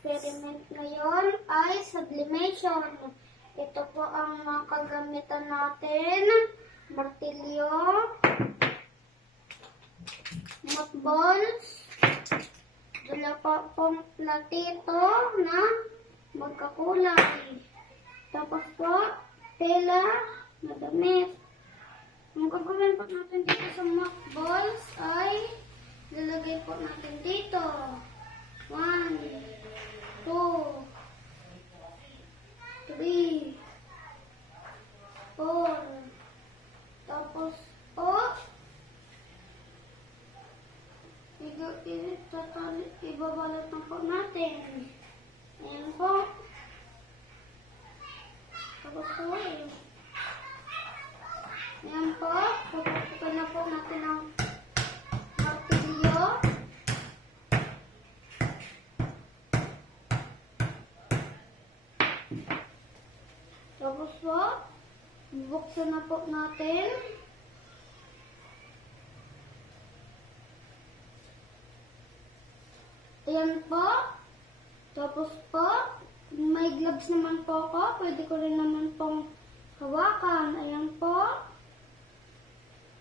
experiment ngayon ay sublimation. Ito po ang mga kagamitan natin. Martilyo, mothballs, dala pa pong platito na magkakulay. Tapos po, tela na damit. Ang gagawin po natin dito sa mothballs ay lalagay po natin dito. 1, 2, 3, 4. Tapos po, ibabalot na po natin. Ayan po. Tapos po, ayan po. Puputukan na po natin ang martilyo. Tapos po, buksan na po natin. Ayan po. Tapos po, may gloves naman po ako. Pwede ko rin naman pong hawakan. Ayan po.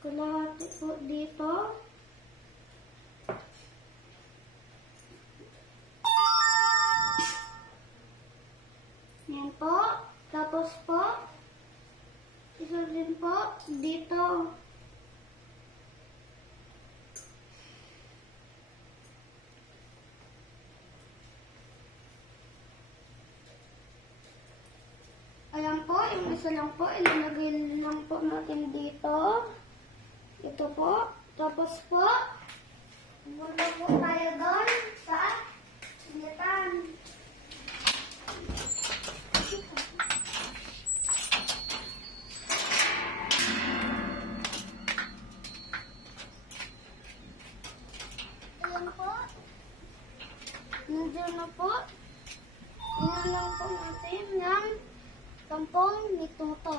Kalahati po dito. Ayan po. Tapos po, isa din po dito. Ayan po, yung isa lang po, ilalagay lang po natin dito. Ito po. Tapos po, muna po tayo doon sa initan. Ayan po. Nandiyan na po. Inan lang po natin ng tampong nituto.